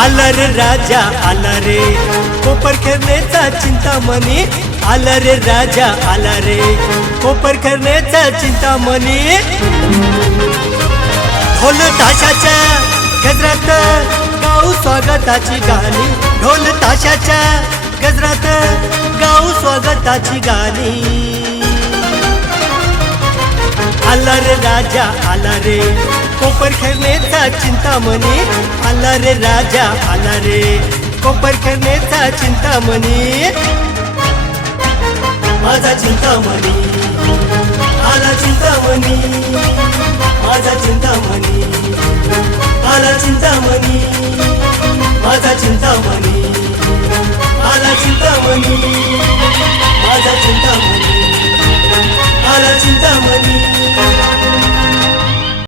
आला रे राजा आला रे. कोपर खेळण्याचा चिंतामणी. आला रे राजा आला रे. कोपर खेळण्याचा चिंतामणी. ढोल ताशाच्या गजरात गाऊ स्वागताची गाणी. ढोल ताशाच्या गजरात गाऊ स्वागताची गाणी. आला रे राजा आला रे. कोपर खेळण्याचा चिंतामणी आला रे राजा आला रे कोपर खेळण्याचा चिंतामणी माझा चिंतामणी आला चिंतामणी माझा चिंतामणी आला चिंतामणी माझा चिंतामणी